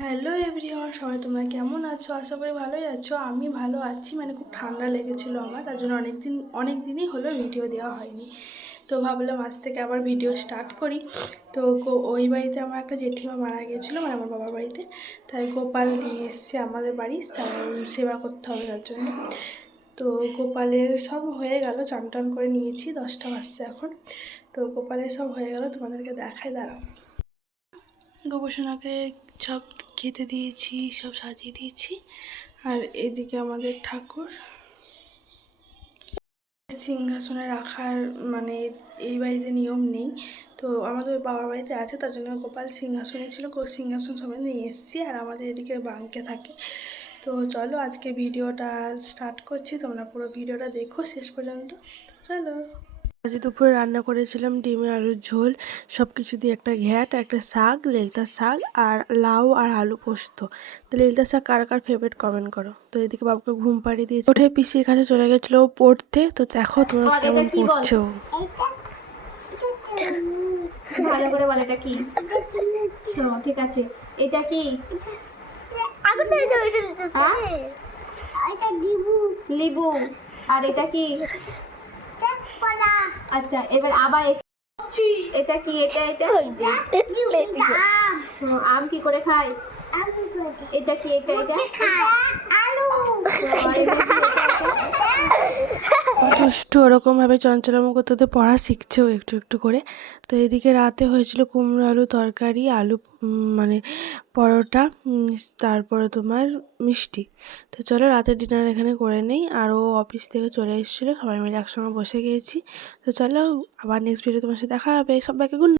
Hello everyone, সবাই তোমরা কেমন আছো? আশা করি ভালোই আছো। আমি ভালো আছি, মানে খুব ঠান্ডা লেগেছিলো আমার, তার জন্য অনেক দিনই হলো ভিডিও দেওয়া হয়নি। তো ভাবলাম আজ থেকে আবার ভিডিও স্টার্ট করি। তো ওই বাড়িতে আমার একটা জেঠিমা মারা গিয়েছিলো, মানে আমার বাবার বাড়িতে, তাই গোপাল নিয়ে এসছে আমাদের বাড়ি, তাই সেবা করতে হবে তার জন্য। তো গোপালের সব হয়ে গেল, চান টান করে নিয়েছি, 10টা বাজছে এখন। তো গোপালের সব হয়ে গেল, তোমাদেরকে দেখাই, দাঁড়াও। গোপালকে সব খেতে দিয়েছি, সব সাজিয়ে দিয়েছি। আর এদিকে আমাদের ঠাকুর সিংহাসনে রাখার, মানে এই বাড়িতে নিয়ম নেই, তো আমাদের বাবার বাড়িতে আছে, তার জন্য গোপাল সিংহাসনে ছিল, সিংহাসন সবাই নিয়ে এসেছি। আর আমাদের এদিকে বাঙ্কে থাকে। তো চলো আজকে ভিডিওটা স্টার্ট করছি, তোমরা পুরো ভিডিওটা দেখো শেষ পর্যন্ত। চলো। আজ দুপুরে রান্না করেছিলাম ডিমে আলুর ঝোল, সব কিছু দিয়ে একটা ঘ্যাট, একটা শাক, লেলতা শাক, আর লাউ আর আলু পোস্ত। তো লেলতা শাক কার কার ফেভারিট কমেন্ট করো। তো এদিকে বাবুকে ঘুম পাড়িয়ে দিয়েছি, উঠে পিসির কাছে চলে গেছিলো পড়তে। তো দেখো তোমরা কেমন পড়ছো। ভালো করে বল এটা কি? ঠিক আছে, এটা কি? লেবু। আর এটা কি? আচ্ছা, এবার আবার এটা কি? এটা আম কি করে খায়? এটা কি? এটা দুষ্টু ওরকমভাবে চঞ্চলাম করতে করতে পড়া শিখছেও একটু একটু করে। তো এদিকে রাতে হয়েছিল কুমড়ো আলু তরকারি, আলু মানে পরোটা, তারপরে তোমার মিষ্টি। তো চলো রাতের ডিনার এখানে করে নেই। আরও অফিস থেকে চলে এসেছিলো, সবাই মিলে একসঙ্গে বসে গিয়েছি। তো চলো আবার নেক্সট ভিডিও তোমার সাথে দেখা হবে। সবাইকে গুড